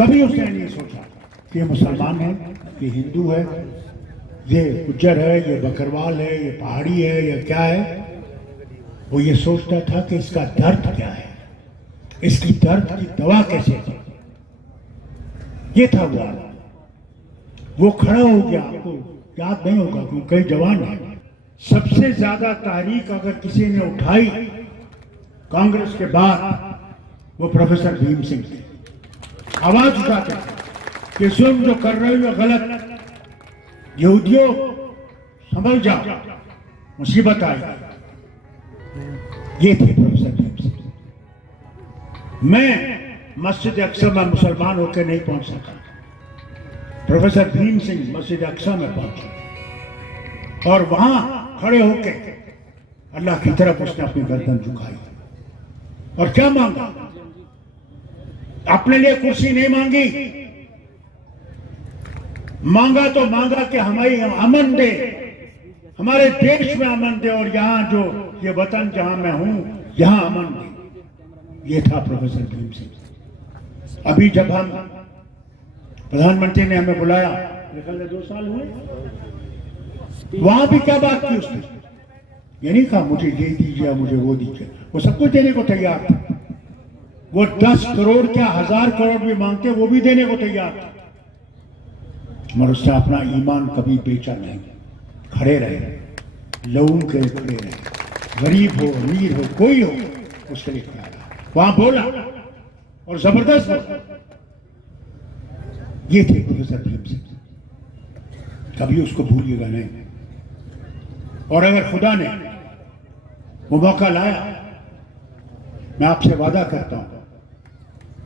कभी उसने नहीं सोचा कि ये मुसलमान है, ये हिंदू है, ये गुज्जर है, ये बकरवाल है, ये पहाड़ी है, या क्या है। वो ये सोचता था कि इसका दर्द क्या है, इसकी दर्द की दवा कैसे है। ये था वो खड़ा हो गया। आपको याद नहीं होगा क्योंकि कई जवान है। सबसे ज्यादा तहरीक अगर किसी ने उठाई कांग्रेस के बाद वो प्रोफेसर भीम सिंह थे। आवाज उठाते कि जुल्म जो कर रहे हो गलत, यहूदियों संभल जाओ, मुसीबत आएगी। ये थे प्रोफेसर भीम सिंह। मैं मस्जिद अक्सा में मुसलमान होकर नहीं पहुंच सका। प्रोफेसर भीम सिंह मस्जिद अक्सा में पहुंचे और वहां खड़े होकर अल्लाह की तरफ उसने अपनी गर्दन झुकाई और क्या मांगा। अपने लिए कुर्सी नहीं मांगी, मांगा तो मांगा कि हमारी अमन दे, हमारे देश में अमन दे, और यहां जो ये वतन जहां मैं हूं यहां अमन दे। ये था प्रोफेसर भीम सिंह। अभी जब हम प्रधानमंत्री ने हमें बुलाया, 2 साल हुए, वहां भी क्या बात की उसने? ये नहीं कहा मुझे ये दीजिए, मुझे वो दीजिए। वो सब कुछ देने को तैयार था। वो 10 करोड़ क्या 1000 करोड़ भी मांगते वो भी देने को तैयार था, मगर उसने अपना ईमान कभी बेचा नहीं। खड़े रहे, लोगों के लिए खड़े रहे, गरीब हो अमीर हो कोई हो उसके लिए खड़ा रहा, वहां बोला और जबरदस्त बोला। ये थे प्रोफेसर भीम सिंह, कभी उसको भूलिएगा नहीं। और अगर खुदा ने वो मौका लाया, मैं आपसे वादा करता हूं,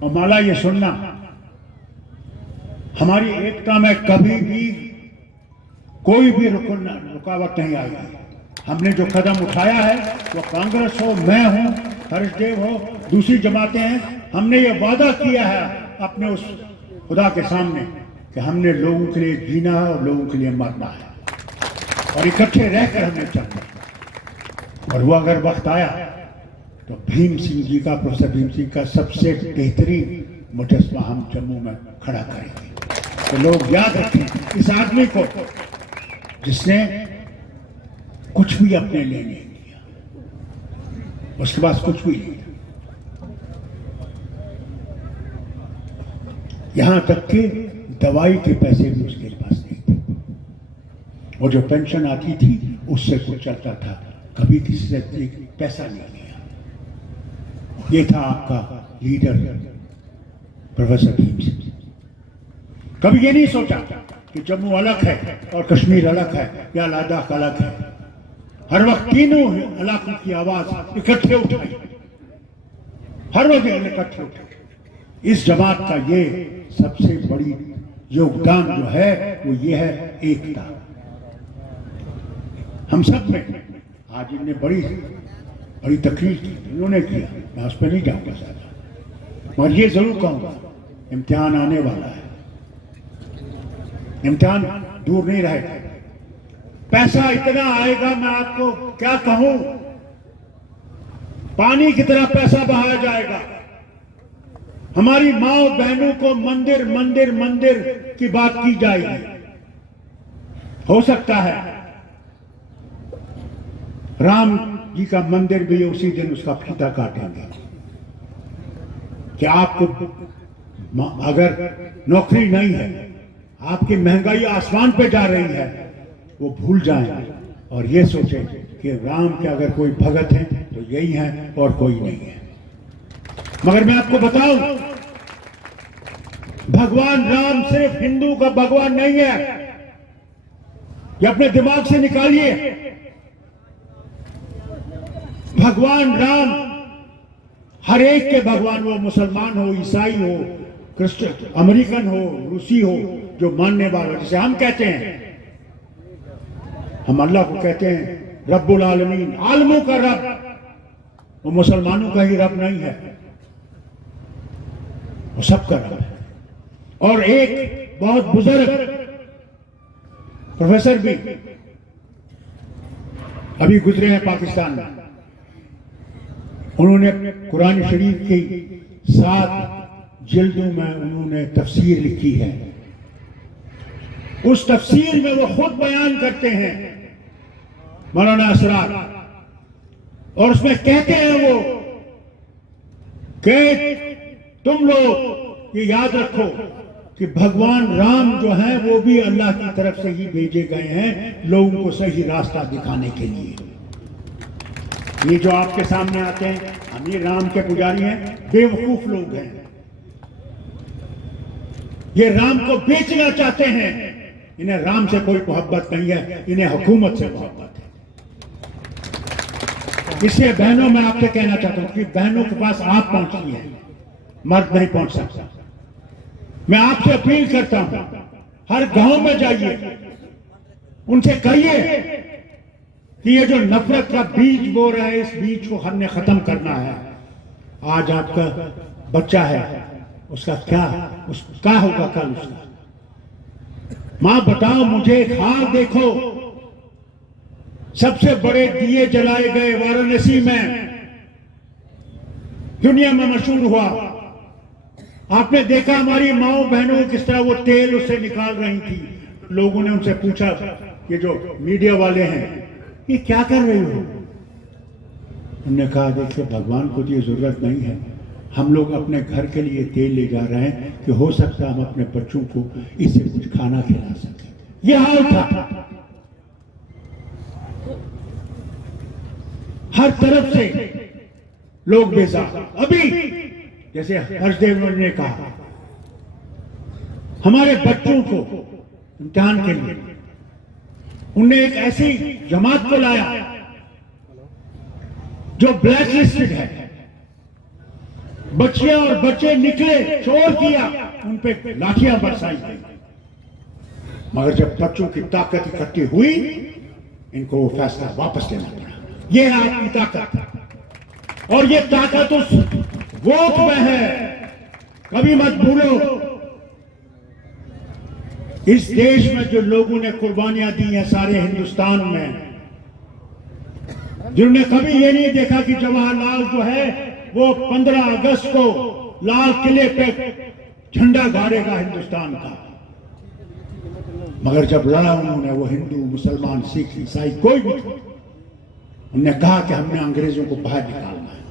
और माला ये सुनना, हमारी एकता में कभी भी कोई भी रुकावट नहीं आएगी। हमने जो कदम उठाया है, वो कांग्रेस हो, मैं हूं, हर्षदेव हो, दूसरी जमातें हैं, हमने ये वादा किया है अपने उस खुदा के सामने कि हमने लोगों के लिए जीना है और लोगों के लिए मरना है, और इकट्ठे रहकर हमने चलना है। और वो अगर वक्त आया तो भीम सिंह जी का, प्रोफेसर भीम सिंह का सबसे बेहतरीन मुजस्मा हम जम्मू में खड़ा करेंगे। तो लोग याद रखें इस आदमी को जिसने कुछ भी अपने लिए नहीं किया, उसके पास कुछ भी नहीं, यहां तक कि दवाई के पैसे भी उसके पास नहीं थे। और जो पेंशन आती थी उससे कुछ चलता था, कभी किसी से पैसा नहीं लिया। ये था आपका लीडर प्रोफेसर भीम सिंह। कभी ये नहीं सोचा कि जम्मू अलग है और कश्मीर अलग है या लद्दाख अलग है। हर वक्त तीनों इलाकों की आवाज इकट्ठे उठाई, हर वक्त इकट्ठे उठाई। इस जमात का ये सबसे बड़ी योगदान जो है वो ये है एकता। हम सब में आज इन्हें बड़ी तकलीफ की इन्होंने किया, मैं उस पर नहीं जाऊंगा ज्यादा, मगर ये जरूर कहूंगा इम्तिहान आने वाला है, इम्तिहान दूर नहीं रहेगा। पैसा इतना आएगा, मैं आपको क्या कहूं, पानी की तरह पैसा बहाया जाएगा। हमारी माओ बहनों को मंदिर मंदिर मंदिर की बात की जाएगी। हो सकता है राम जी का मंदिर भी उसी दिन उसका फीता काटेंगे कि आपको अगर नौकरी नहीं है, आपकी महंगाई आसमान पे जा रही है, वो भूल जाएं और ये सोचें कि राम के अगर कोई भगत हैं तो यही हैं और कोई नहीं है। मगर मैं आपको बताऊं, भगवान राम सिर्फ हिंदू का भगवान नहीं है, ये अपने दिमाग से निकालिए। भगवान राम हर एक के भगवान, वो मुसलमान हो, ईसाई हो, क्रिश्चियन, अमेरिकन हो, रूसी हो, जो मानने वाला, जिसे हम कहते हैं, हम अल्लाह को कहते हैं रब्बुल आलमीन, आलमों का रब। वो मुसलमानों का ही रब नहीं है, वो सबका रब है। और एक बहुत बुजुर्ग प्रोफेसर भी अभी गुजरे हैं पाकिस्तान में, उन्होंने कुरान शरीफ की 7 जिल्दों में उन्होंने तफसीर लिखी है। उस तफसीर में वो खुद बयान करते हैं मौलाना असरार, और उसमें कहते हैं वो कि तुम लोग ये याद रखो कि भगवान राम जो है वो भी अल्लाह की तरफ से ही भेजे गए हैं लोगों को सही रास्ता दिखाने के लिए। ये जो आपके सामने आते हैं, हम ये राम के पुजारी हैं, बेवकूफ लोग हैं। ये राम को बेचना चाहते हैं। इन्हें राम से कोई मोहब्बत नहीं है, इन्हें हुकूमत से मोहब्बत है। इसलिए बहनों, मैं आपसे कहना चाहता हूं कि बहनों के पास आप पहुंचती हैं, मर्द नहीं पहुंच सकता। मैं आपसे अपील करता हूं, हर गांव में जाइए, उनसे कहिए कि ये जो नफरत का बीज बो रहा है, इस बीज को हमने खत्म करना है। आज आपका बच्चा है, उसका क्या होगा कल उसका? मां बताओ मुझे, ख्वाब देखो, सबसे बड़े दिए जलाए गए वाराणसी में, दुनिया में मशहूर हुआ। आपने देखा हमारी माओ बहनों किस तरह वो तेल उससे निकाल रही थी। लोगों ने उनसे पूछा, ये जो मीडिया वाले हैं, ये क्या कर रही हो? उन्होंने कहा, देखिए भगवान को ये जरूरत नहीं है, हम लोग अपने घर के लिए तेल ले जा रहे हैं कि हो सकता है हम अपने बच्चों को इससे कुछ खाना खिला सकें। यह हाल था। हर तरफ से लोग बेजार। अभी जैसे हर्षदेव ने कहा, हमारे बच्चों को इम्तिहान के लिए उनने एक ऐसी जमात को लाया जो ब्लैक लिस्टेड है। बच्चियां और बच्चे निकले, शोर किया, उन पे लाठियां बरसाई गई। मगर जब बच्चों की ताकत इकट्ठी हुई, इनको वो फैसला वापस लेना पड़ा। ये है आपकी ताकत, और ये ताकत उस वोट में है। कभी मत भूलो, इस देश में जो लोगों ने कुर्बानियां दी हैं सारे हिंदुस्तान में, जिन्होंने कभी ये नहीं देखा कि जवाहरलाल जो है वो 15 अगस्त को लाल किले पे झंडा गाड़ेगा हिंदुस्तान का। मगर जब लड़ा उन्होंने, वो हिंदू, मुसलमान, सिख, ईसाई कोई भी, उन्होंने कहा कि हमने अंग्रेजों को बाहर निकालना है।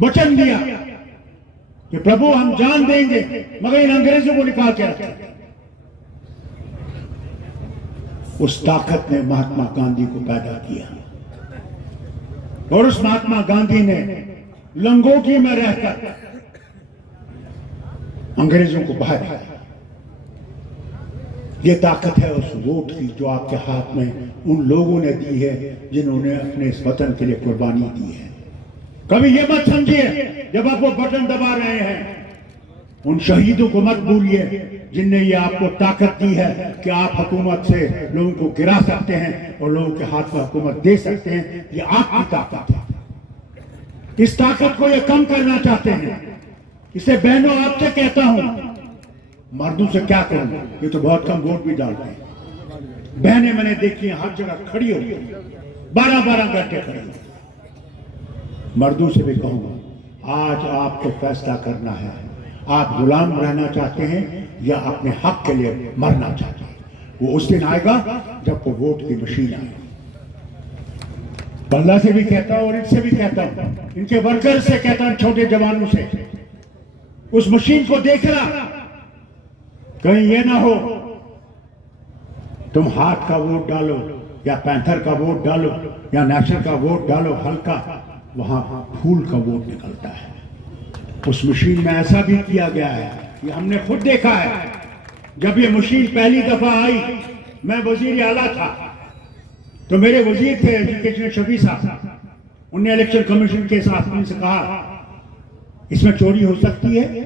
वचन दिया कि प्रभु हम जान देंगे मगर इन अंग्रेजों को निकाल के रखें। उस ताकत ने महात्मा गांधी को पैदा किया, और उस महात्मा गांधी ने लंगोटी में रहकर अंग्रेजों को बाहर निकाला। ये ताकत है उस वोट की जो आपके हाथ में उन लोगों ने दी है जिन्होंने अपने इस वतन के लिए कुर्बानी दी है। कभी ये मत समझिए जब आप वो बटन दबा रहे हैं, उन शहीदों को मत भूलिए जिनने ये आपको ताकत दी है कि आप हुकूमत से लोगों को गिरा सकते हैं और लोगों के हाथ में हुकूमत दे सकते हैं। ये आपकी ताकत है। इस ताकत को ये कम करना चाहते हैं। इसे बहनों आपसे कहता हूं, मर्दों से क्या कहूं, ये तो बहुत कम वोट भी डालते हैं। बहनें मैंने देखी हैं हर जगह खड़ी हो, 12-12 घंटे खड़ी हो। मर्दों से भी कहूंगा, आज आपको फैसला करना है, आप गुलाम रहना चाहते हैं या अपने हक के लिए मरना चाहते हैं। वो उस दिन आएगा जब वो वोट की मशीन आएगी। अल्लाह से भी कहता हूं और इनसे भी कहता हूं, इनके वर्कर से कहता हूं, छोटे जवानों से, उस मशीन को देखना, कहीं ये ना हो तुम हाथ का वोट डालो या पैंथर का वोट डालो या नेशनल का वोट डालो, हल्का, वहां फूल का वोट निकलता है। उस मशीन में ऐसा भी किया गया है, ये हमने खुद देखा है। जब ये मशीन पहली दफा आई, मैं वजीर आला था, तो मेरे वजीर थे एजुकेशन शफी साहब, उन्होंने इलेक्शन कमीशन के साथ उनसे कहा इसमें चोरी हो सकती है।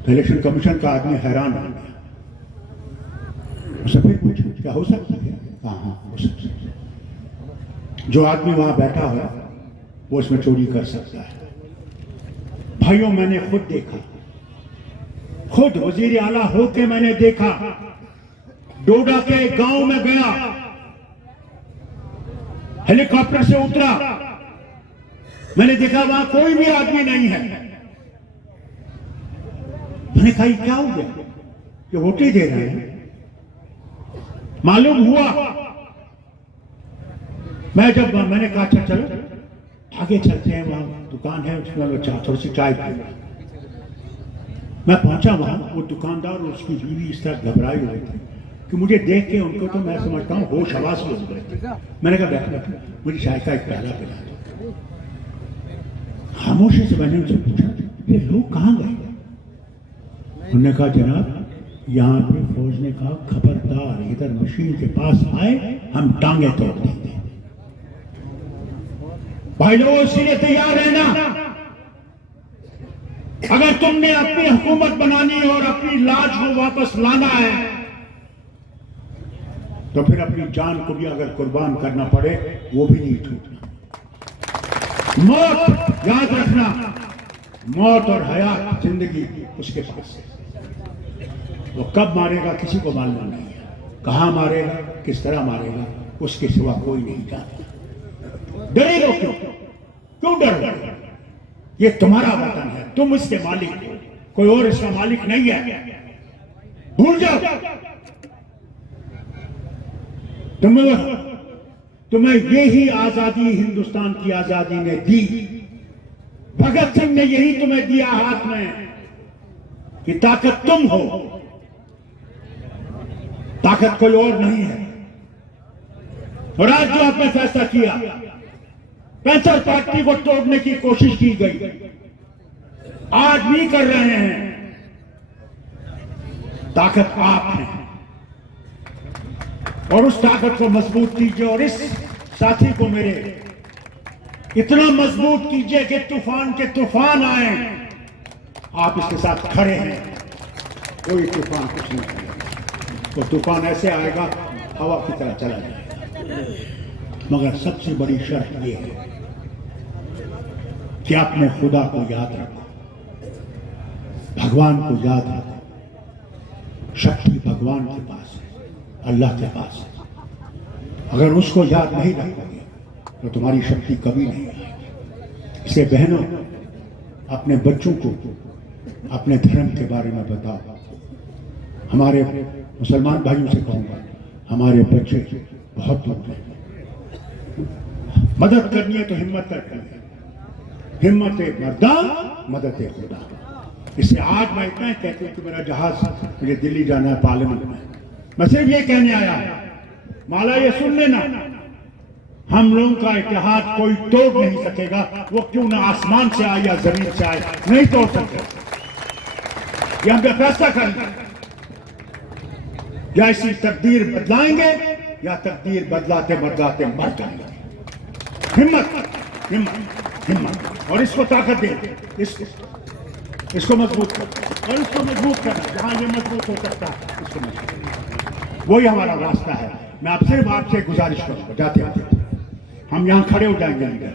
तो इलेक्शन कमीशन का आदमी हैरान हो गया। उससे फिर पूछा क्या हो सकती है? हाँ हो सकती है। जो आदमी वहां बैठा है वो इसमें चोरी कर सकता है। भाइयों, मैंने खुद देखा, खुद वजीर आला होके मैंने देखा। डोडा के गांव में गया, हेलीकॉप्टर से उतरा, मैंने देखा वहां कोई भी आदमी नहीं है। मैंने कहा ये क्या हो गया, ये वोटें दे रहे हैं। मालूम हुआ, मैंने कहा अच्छा चलो आगे चलते हैं, वहां दुकान है उसमें थोड़ी सी चाय पी। मैं पहुंचा वहां, वो दुकानदार और उसकी बीवी इस तरह घबराई हुई थी कि मुझे देख के उनको तो मैं समझता हूँ होश हवास हो गए थे। मैंने कहा बैठो मुझे चाय का एक प्याला पिला दो। खामोशी से मैंने उनसे पूछा ये लोग कहाँ गए। उन्होंने कहा जनाब यहाँ पे फौज ने कहा खबरदार इधर मशीन के पास आए हम टांगे तोड़ देंगे। भाई लोगों इसीलिए तैयार रहना, अगर तुमने अपनी हुकूमत बनानी और अपनी लाज को वापस लाना है तो फिर अपनी जान को भी अगर कुर्बान करना पड़े वो भी नहीं छूटना। मौत याद रखना, मौत और हयात जिंदगी उसके पास है। वो कब मारेगा किसी को मालूम नहीं है, कहां मारेगा किस तरह मारेगा उसके सिवा कोई नहीं जानता। डरे लो क्यों डर रहे? ये तुम्हारा वतन है, तुम इसके मालिक हो, कोई और इसका मालिक नहीं है। भूल जाओ, तुम्हें यही आजादी हिंदुस्तान की आजादी ने दी। भगत सिंह ने यही तुम्हें दिया हाथ में कि ताकत तुम हो, ताकत कोई और नहीं है। और आज जो आपने फैसला किया, 65 पार्टी को तोड़ने की कोशिश की गई, आज भी कर रहे हैं। ताकत आप हैं और उस ताकत को मजबूत कीजिए और इस साथी को मेरे इतना मजबूत कीजिए कि तूफान के तूफान आए, आप इसके साथ खड़े हैं। कोई तूफान कुछ नहीं करेगा, वो तूफान ऐसे आएगा हवा की तरह चला जाएगा। मगर सबसे बड़ी शर्त यह है कि अपने खुदा को याद रखो, भगवान को याद रखो। शक्ति भगवान के पास है, अल्लाह के पास है। अगर उसको याद नहीं रखोगे तो तुम्हारी शक्ति कभी नहीं आएगी। इसलिए बहनों, अपने बच्चों को अपने धर्म के बारे में बताओ। हमारे मुसलमान भाइयों से कहूंगा, हमारे बच्चे बहुत दूर हैं। मदद करनी है तो हिम्मत करनी है, हिम्मत मर्दा मदद खुदा। इसलिए आज मैं इतना ही कहती हूँ कि मेरा जहाज मुझे दिल्ली जाना है पार्लियामेंट में। मैं सिर्फ ये कहने आया, माला ये सुन लेना, हम लोगों का इतिहाद कोई तोड़ नहीं सकेगा, वो क्यों ना आसमान से आए या जमीन से आए, नहीं तोड़ सकते। ये हम फैसला करेंगे, या इसी तकदीर बदलाएंगे या तकदीर बदलाते बदलाते मर जाएंगे। हिम्मत हिम्मत हिम्मत, और इसको ताकत दे, इसको मजबूत कर और इसको मजबूत करना। जहां ये मजबूत हो सकता है इसको मजबूत करना, वही हमारा रास्ता है। मैं आपसे गुजारिश करूंगा, जाते आते हम यहां खड़े हो जाएंगे लीडर,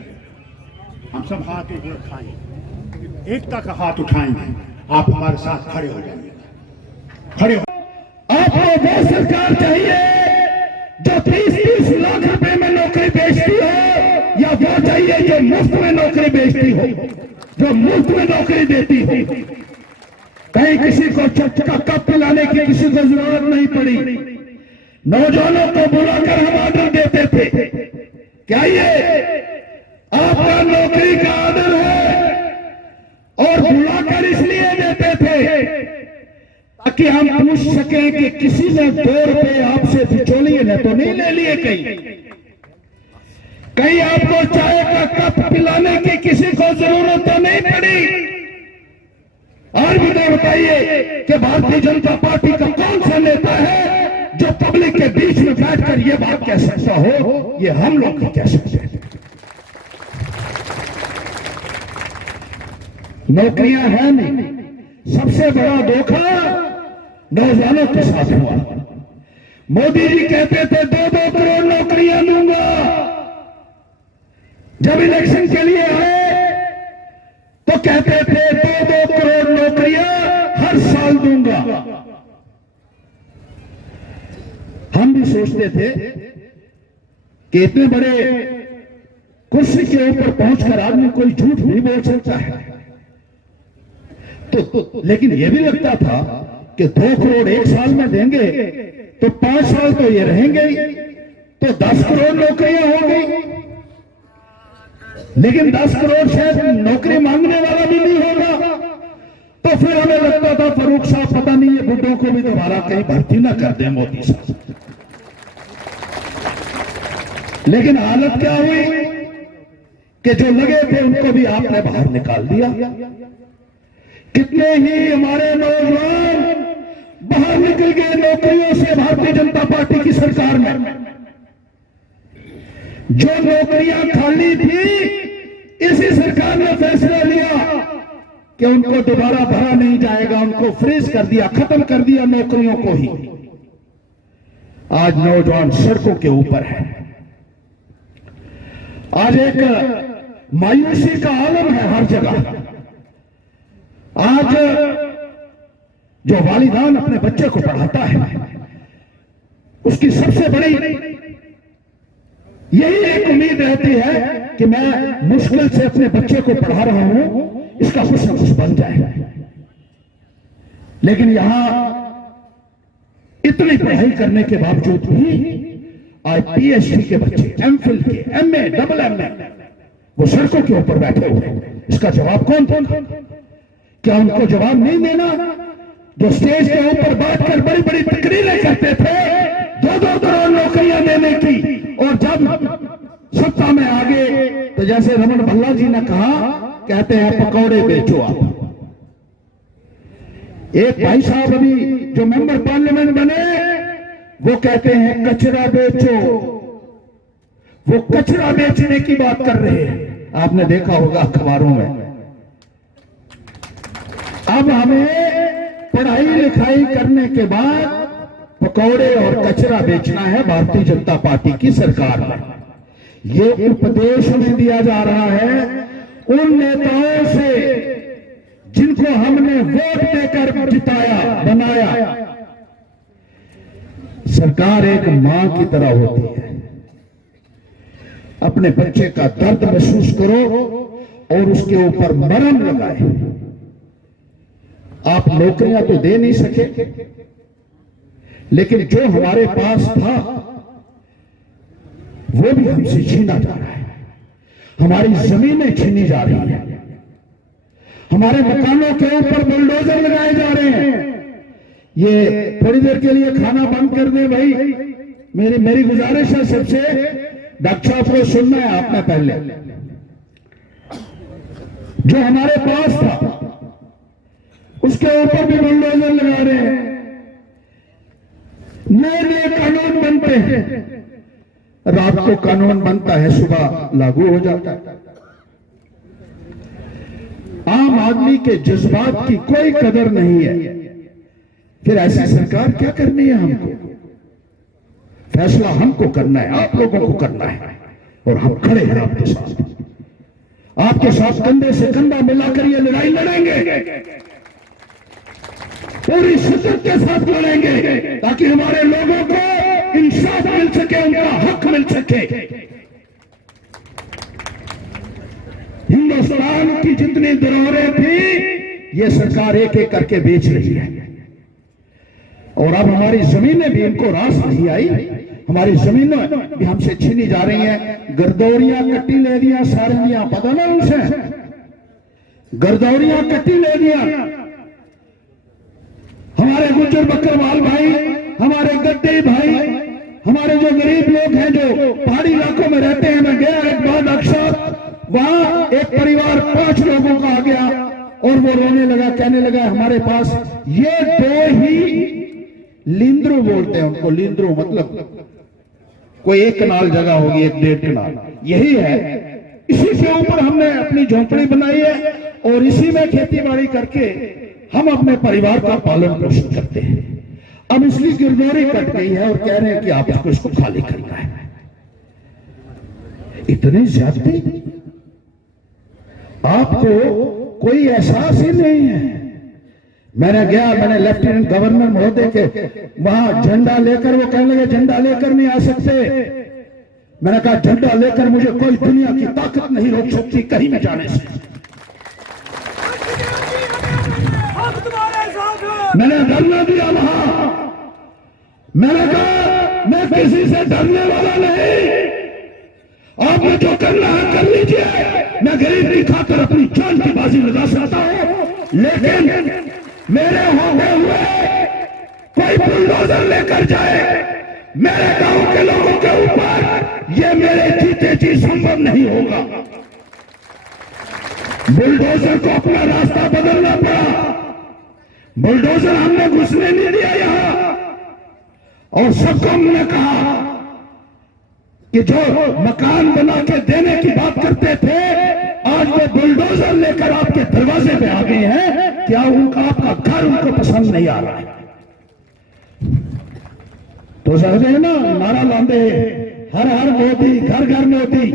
हम सब हाथ उठाएंगे, एकता का हाथ उठाएंगे, आप हमारे साथ खड़े हो जाएंगे। खड़े हो। आपको वो सरकार चाहिए जो 30-30 लाख रुपए में नौकरी बेचती हो, या वो चाहिए जो मुफ्त में नौकरी बेचती हो, जो मुफ्त में नौकरी देती हो? कहीं किसी को चट का कप पिलाने की किसी को जरूरत नहीं पड़ी। नौजवानों को बुलाकर हम आर्डर देते थे, क्या ये आपका नौकरी का आर्डर है? और बुलाकर इसलिए देते थे ताकि हम पूछ सकें कि किसी ने 2 रुपए आपसे बिचौलिए ने तो नहीं ले लिए। कहीं आपको चाय का कप पिलाने की किसी को जरूरत तो नहीं पड़ी। और भी तो बताइए कि भारतीय जनता पार्टी का कौन सा नेता है जो पब्लिक के बीच में बैठकर ये बात कह सकता हो, ये हम लोग ही कह सकते हैं। नौकरियां हैं नहीं। सबसे बड़ा धोखा नौजवानों के साथ हुआ। मोदी जी कहते थे 2-2 करोड़ नौकरियां दूंगा, जब इलेक्शन के लिए आए तो कहते थे 2-2 करोड़ नौकरियां हर साल दूंगा। हम भी सोचते थे कि इतने बड़े कुर्सी के ऊपर पहुंचकर आदमी कोई झूठ नहीं बोल सकता है। तो लेकिन यह भी लगता था कि 2 करोड़ 1 साल में देंगे तो 5 साल तो ये रहेंगे ही, तो 10 करोड़ नौकरियां होंगी। लेकिन 10 करोड़ शायद नौकरी मांगने वाला भी नहीं होगा। तो फिर हमें लगता था फारूक साहब पता नहीं ये बुड्ढों को भी दोबारा कहीं भर्ती ना कर दे मोदी साहब। लेकिन हालत क्या हुई कि जो लगे थे उनको भी आपने बाहर निकाल दिया। कितने ही हमारे नौजवान बाहर निकल गए नौकरियों से भारतीय जनता पार्टी की सरकार में। जो नौकरियां खाली थी, इसी सरकार ने फैसला लिया कि उनको दोबारा भरा नहीं जाएगा, उनको फ्रीज कर दिया, खत्म कर दिया नौकरियों को ही। आज नौजवान सड़कों के ऊपर है। आज एक मायूसी का आलम है हर जगह। आज जो वालिदान अपने बच्चे को पढ़ाता है, उसकी सबसे बड़ी यही एक उम्मीद रहती है कि मैं मुश्किल से अपने बच्चे को पढ़ा रहा हूं, इसका कुछ ना कुछ बन जाए। लेकिन यहां इतनी पढ़ाई करने के बावजूद भी आज पीएचडी के बच्चे, एमफिल के, एमए, डबल एमए, वो सड़कों के ऊपर बैठे हुए हैं। इसका जवाब कौन देगा? क्या उनको जवाब नहीं देना? जो स्टेज के ऊपर बैठकर बड़ी बड़ी तकरीरें करते थे 2-2 करोड़ नौकरियां देने की, और जब सत्ता में आ गए तो जैसे रमन भल्ला जी ने कहा, कहते हैं पकौड़े बेचो आप। एक भाई साहब अभी जो मेंबर पार्लियामेंट बने, वो कहते हैं कचरा बेचो। वो कचरा बेचने की बात कर रहे हैं, आपने देखा होगा अखबारों में। अब हमें पढ़ाई लिखाई करने के बाद पकौड़े और कचरा बेचना है भारतीय जनता पार्टी की सरकार में। ये उपदेश हमें दिया जा रहा है उन नेताओं से जिनको हमने वोट देकर जिताया, बनाया। सरकार एक मां की तरह होती है। अपने बच्चे का दर्द महसूस करो और उसके ऊपर मरहम लगाए। आप नौकरियां तो दे नहीं सके, लेकिन जो हमारे पास था वो भी हमसे छीना जा रहा है। हमारी जमीनें छीनी जा रही हैं, हमारे मकानों के ऊपर बुलडोजर लगाए जा रहे हैं। ये थोड़ी देर के लिए खाना बंद कर दे भाई, मेरी गुजारिश है सबसे। डॉक्टर साहब को सुनना है आपने पहले। जो हमारे पास था उसके ऊपर भी बुलडोजर लगा रहे हैं। नए नए कानून बनते हैं, रात को कानून बनता है, सुबह लागू हो जाता है। आम आदमी के जज्बात की कोई कदर नहीं है। फिर ऐसी सरकार क्या करनी है? हमको फैसला हमको करना है, आप लोगों को करना है, और हम खड़े हैं आपके साथ। आपके साथ कंधे से कंधा मिलाकर ये लड़ाई लड़ेंगे, पूरी शिद्दत के साथ लड़ेंगे, ताकि हमारे लोगों को इंसाफ मिल सके, उनका हक मिल सके। हिंदुस्तान की जितनी धरोहरें थी ये सरकार एक एक करके बेच रही है, और अब हमारी जमीनें भी इनको रास नहीं आई। हमारी जमीनें भी हमसे छीनी जा रही हैं। गर्दौरियां कट्टी ले दिया, सारंगियां, पता ना उनसे गर्दौरियां कट्टी ले दिया। हमारे गुज्जर बकरवाल भाई, हमारे गद्दी भाई, हमारे जो गरीब लोग हैं जो पहाड़ी इलाकों में रहते हैं, मैं गया एक बार अक्सर, वहां एक परिवार 5 लोगों का आ गया और वो रोने लगा, कहने लगा हमारे पास ये 2 ही लींद्रू बोलते हैं उनको, लींद्रू मतलब कोई 1 कनाल जगह होगी, 1-1.5 कनाल, यही है। इसी के ऊपर हमने अपनी झोंपड़ी बनाई है और इसी में खेती बाड़ी करके हम अपने परिवार का पालन पोषण करते हैं। अब इसकी गिरदौरी कट गई है और कह रहे हैं कि आप इसको खाली करना है। इतनी ज्यादती, आपको कोई एहसास ही नहीं है। मैंने लेफ्टिनेंट गवर्नर महोदय के वहां झंडा लेकर, वो कहने लगे झंडा लेकर नहीं आ सकते। मैंने कहा झंडा लेकर मुझे कोई दुनिया की ताकत नहीं रोक सकती कहीं भी जाने से। मैंने धरना दिया वहां, मैंने कहा मैं किसी से डरने वाला नहीं, आपने जो करना है कर लीजिए, मैं गरीब की खातिर अपनी जान की बाजी लगा सकता हूं, लेकिन मेरे होते हुए कोई बुलडोजर लेकर जाए मेरे गांव के लोगों के ऊपर, ये मेरे जीते जी संभव नहीं होगा। बुलडोजर को अपना रास्ता बदलना पड़ा, बुलडोजर हमने घुसने नहीं दिया यहां, और सबको हमने कहा कि जो मकान बना के देने की बात करते थे, आज वो बुलडोजर लेकर आपके दरवाजे पे आ गए हैं। क्या उनका आपका घर उनको पसंद नहीं आ रहा है? तो सकते हैं ना नारा लाते हर हर मोदी घर घर मोदी,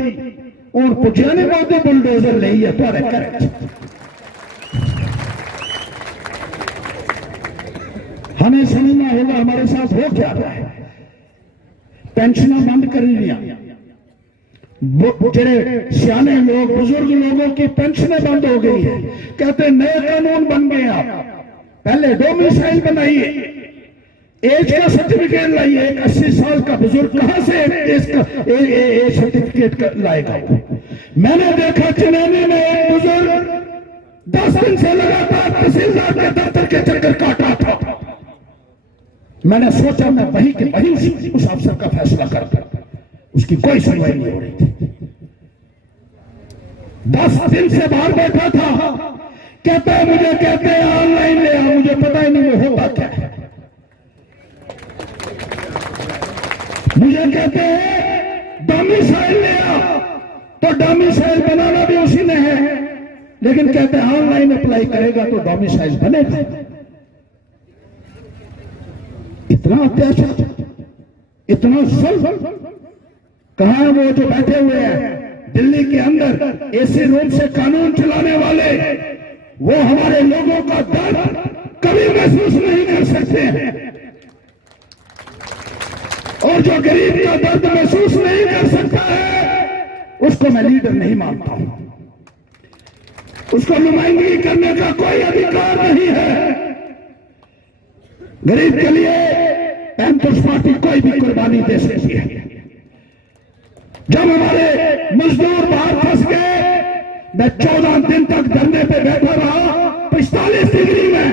और पुछया नहीं मोदी बुलडोजर ले है तुम्हारे घर। हमें समझना होगा हमारे साथ हो क्या रहा है। पेंशन बंद कर लिया, जेड़े सियाने लोग बुजुर्ग लोगों की पेंशनें बंद हो गई है, कहते नए कानून बन गए। आप पहले डोमिसाइल बनाइए, एज का सर्टिफिकेट लाइए। एक 80 साल का बुजुर्ग कहां से इसका सर्टिफिकेट लाएगा? मैंने देखा चुनावी में एक बुजुर्ग 10 दिन से लगातार तहसीलदार के दफ्तर के चक्कर काट रहा था। मैंने सोचा मैं वही के वही उस अफसर का फैसला करता, उसकी कोई सुनवाई नहीं हो रही थी। 10 दिन से बाहर बैठा था, कहता है मुझे कहते हैं ऑनलाइन ले आओ, मुझे पता ही नहीं वो होता क्या है। मुझे कहते हैं डोमिसाइल ले आओ, तो डोमिसाइल बनाना भी उसी ने है, लेकिन कहते हैं ऑनलाइन अप्लाई करेगा तो डोमिसाइल बनेगा। इतना अत्याचार, इतना जुल्म। कहां वो जो बैठे हुए हैं दिल्ली के अंदर एसी रूम से कानून चलाने वाले, वो हमारे लोगों का दर्द कभी महसूस नहीं कर सकते हैं, और जो गरीब का दर्द महसूस नहीं कर सकता है उसको मैं लीडर नहीं मानता हूं, उसको नुमाइंदगी करने का कोई अधिकार नहीं है। गरीब के लिए पैंथर्स पार्टी कोई भी कुर्बानी दे सकती है। जब हमारे मजदूर बाहर फंस गए, मैं 14 दिन तक धरने पे बैठा रहा 45 डिग्री में।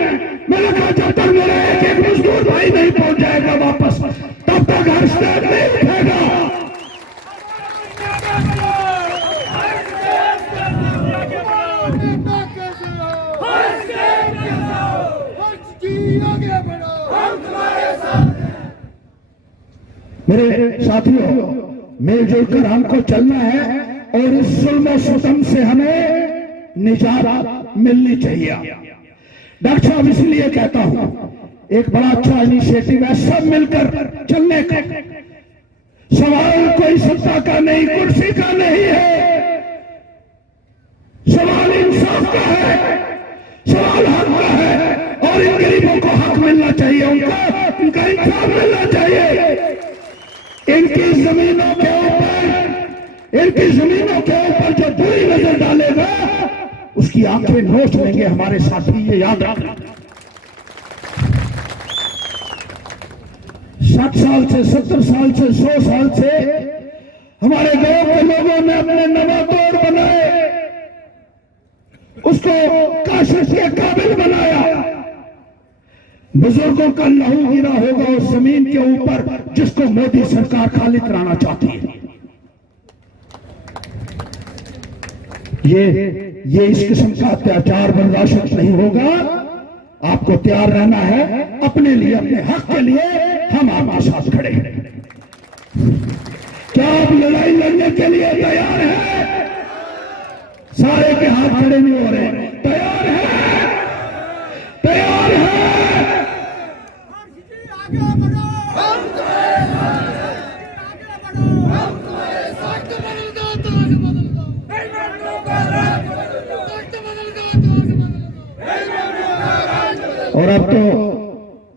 मैंने कहा जब तक मेरा एक मजदूर भाई नहीं पहुंच जाएगा वापस, तब तक हर स्टेट नहीं उठेगा। मेरे साथियों, मिलजुल कर हमको चलना है और इस जुल्म सितम से हमें निजात मिलनी चाहिए। डॉक्टर साहब इसलिए कहता हूं, एक बड़ा अच्छा इनिशिएटिव है सब मिलकर चलने का। सवाल कोई सत्ता का नहीं, कुर्सी का नहीं है, सवाल इंसाफ का है, सवाल हक का है, और इन गरीबों को हक मिलना चाहिए, उनका इंसाफ मिलना चाहिए। इनकी जमीनों के ऊपर जो बुरी नजर डालेगा उसकी आंखें नोच लेंगे हमारे साथी, ये याद रखना। 60 साल से 70 साल से 100 साल से हमारे गांव के लोगों ने अपने नवातोड़ बनाए, उसको काशिश के काबिल बनाया। बुजुर्गों का लहू गिरा होगा उस जमीन के ऊपर जिसको मोदी सरकार खाली कराना चाहती है। ये इस किस्म का अत्याचार बर्दाश्त नहीं होगा। आपको तैयार रहना है अपने लिए, अपने हक के लिए। हम आपके साथ खड़े हैं। क्या आप लड़ाई लड़ने के लिए तैयार हैं? सारे के हाथ खड़े नहीं हो रहे। तैयार है, तैयार है। और अब तो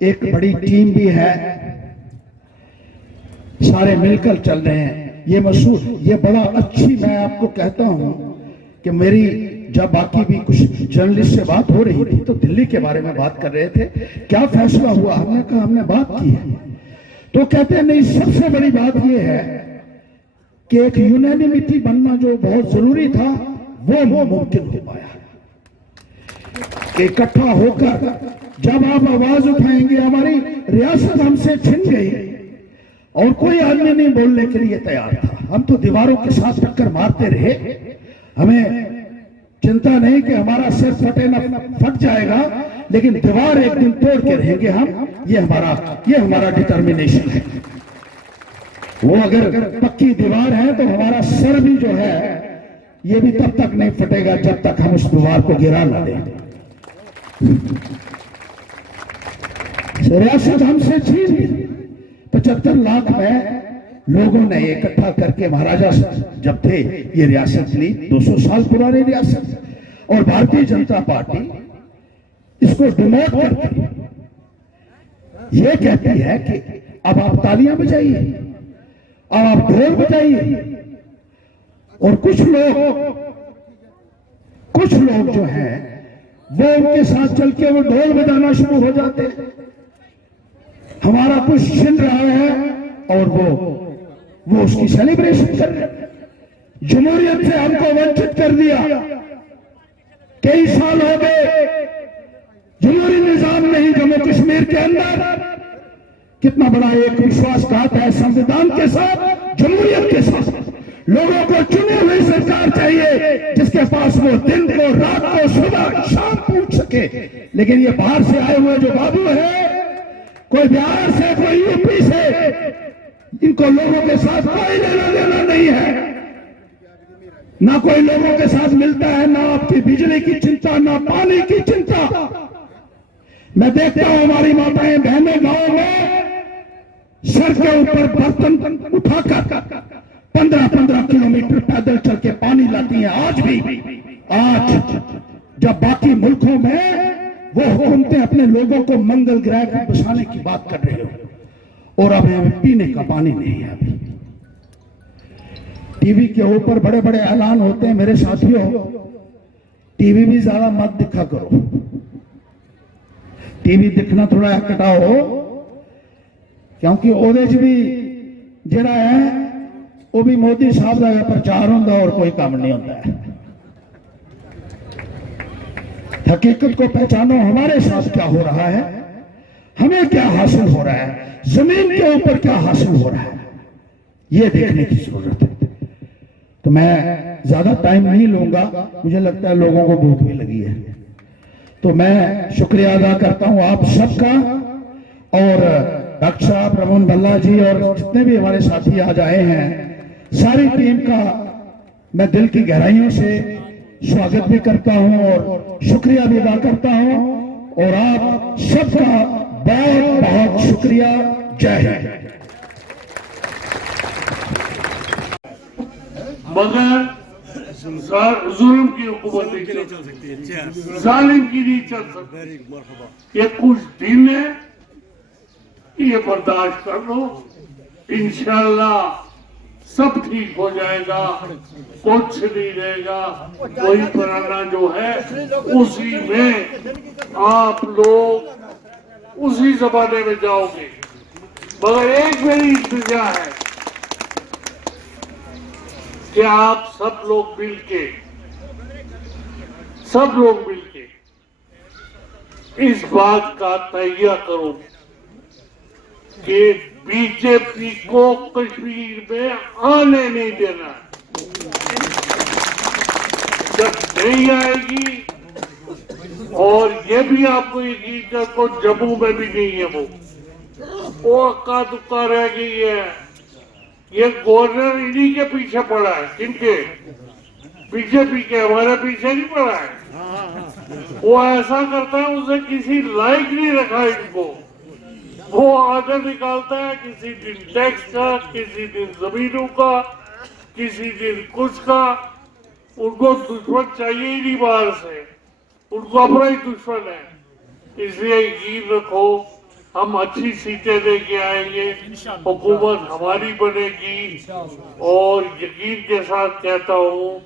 एक बड़ी टीम भी है, सारे मिलकर चल रहे हैं। ये बड़ा अच्छी, मैं आपको कहता हूं कि मेरी जब बाकी भी कुछ जर्नलिस्ट से बात हो रही थी तो दिल्ली के बारे में बात कर रहे थे, क्या फैसला हुआ? हमने कहा हमने बात की है। तो कहते हैं नहीं, सबसे बड़ी बात यह है कि एक यूनानिमिटी बनना जो बहुत जरूरी था वो मुमकिन हो पाया। इकट्ठा होकर जब आप आवाज उठाएंगे, हमारी रियासत हमसे छिन गई और कोई आदमी नहीं बोलने के लिए तैयार था। हम तो दीवारों के साथ टक्कर मारते रहे। हमें चिंता नहीं कि हमारा सिर फटे ना फट जाएगा, लेकिन दीवार एक दिन तोड़ के रहेंगे हम। ये हमारा डिटर्मिनेशन है। वो अगर पक्की दीवार है तो हमारा सर भी जो है ये भी तब तक नहीं फटेगा जब तक हम उस दीवार को गिरा ना दें। रियासत हमसे छीन 75 लाख में लोगों ने इकट्ठा करके, महाराजा जब थे ये रियासत ली, 200 साल पुरानी रियासत, और भारतीय जनता पार्टी इसको डिमोट करती ये कहती है कि अब आप तालियां बजाइए, अब आप ढोल बजाइए। और कुछ लोग जो हैं वो उनके साथ चल के वो ढोल बजाना शुरू हो जाते हैं। हमारा कुछ छिन रहा है और वो उसकी सेलिब्रेशन कर रहे हैं। जमहूरियत से हमको वंचित कर दिया। कई साल हो गए जमहूरी निजाम नहीं। जम्मू कश्मीर के अंदर कितना बड़ा एक विश्वासघात है संविधान के साथ, जमहूरियत के साथ। लोगों को चुनी हुई सरकार चाहिए जिसके पास वो दिन को, रात को, सुबह शाम पूछ सके। लेकिन ये बाहर से आए हुए जो बाबू है, कोई बिहार से, कोई यूपी से, इनको लोगों के साथ कोई लेना देना नहीं है। ना कोई लोगों के साथ मिलता है, ना आपकी बिजली की चिंता, ना पानी की चिंता। मैं देखता हूं हमारी माताएं बहनें गांव में सर के ऊपर बर्तन उठाकर 15-15 किलोमीटर पैदल चल के पानी लाती हैं। आज जब बाकी मुल्कों में वो हुकूमतें अपने लोगों को मंगल ग्रह पर बसाने की बात कर रहे हो और अब हमें पीने का पानी नहीं है। अभी टीवी के ऊपर बड़े बड़े ऐलान होते हैं। मेरे साथियों, टीवी भी ज्यादा मत दिखा करो। टीवी दिखना थोड़ा घटाओ, क्योंकि ओदे च भी जरा है वो भी मोदी साहब का प्रचार होता और कोई काम नहीं होता है। हकीकत को पहचानो, हमारे साथ क्या हो रहा है, हमें क्या हासिल हो रहा है, जमीन के ऊपर क्या हासिल हो रहा है, ये देखने की जरूरत है। तो मैं ज्यादा टाइम नहीं लूंगा, मुझे लगता है लोगों को भूख भी लगी है। तो मैं शुक्रिया अदा करता हूं आप सबका, और डॉक्टर साहब, रमन भल्ला जी और जितने भी हमारे साथी आज आए हैं, सारी टीम का मैं दिल की गहराइयों से स्वागत भी करता हूं और शुक्रिया भी अदा करता हूं। और आप सबका बहुत बहुत शुक्रिया। जय हिंद। मगर जुल्म की हुकूमत नहीं चल सकती, जालिम की नहीं चल सकती। ये कुछ दिन है, ये बर्दाश्त कर लो, इंशाल्लाह सब ठीक हो जाएगा, कुछ नहीं रहेगा। वही पुराना जो है उसी में आप लोग उसी जमाने में जाओगे। मगर एक मेरी इंतजा है कि आप सब लोग मिलके इस बात का तैयार करो कि बीजेपी को कश्मीर में आने नहीं देना। जब नहीं आएगी, और ये भी आपको यकीन करो जम्मू में भी नहीं है, वो अक्का दुक्का रह गई है। ये गवर्नर इन्हीं के पीछे पड़ा है। किनके? बीजेपी के, हमारे पीछे नहीं पड़ा है। वो ऐसा करता है, उसे किसी लायक नहीं रखा इनको। वो आर्डर निकालता है किसी दिन टैक्स का, किसी दिन जमीनों का, किसी दिन कुछ का। उनको दुश्मन चाहिए ही नहीं बाहर से, उनको अपना ही दुश्मन है। इसलिए यकीन रखो, हम अच्छी सीटें लेके आएंगे, हुकूमत हमारी बनेगी। और यकीन के साथ कहता हूँ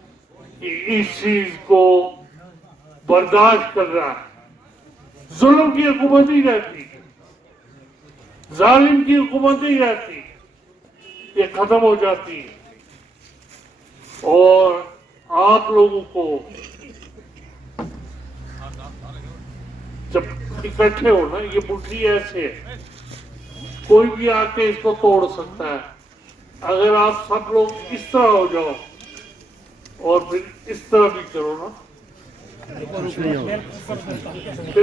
कि इस चीज को बर्दाश्त कर रहा है। जुल्म की हुकूमत ही रहती, जालिम की हुकूमत ही रहती, ये खत्म हो जाती है। और आप लोगों को जब इकट्ठे हो ना, ये मुट्ठी ऐसे है, कोई भी आके इसको तोड़ सकता है। अगर आप सब लोग इस तरह हो जाओ और फिर इस तरह भी करो ना, फिर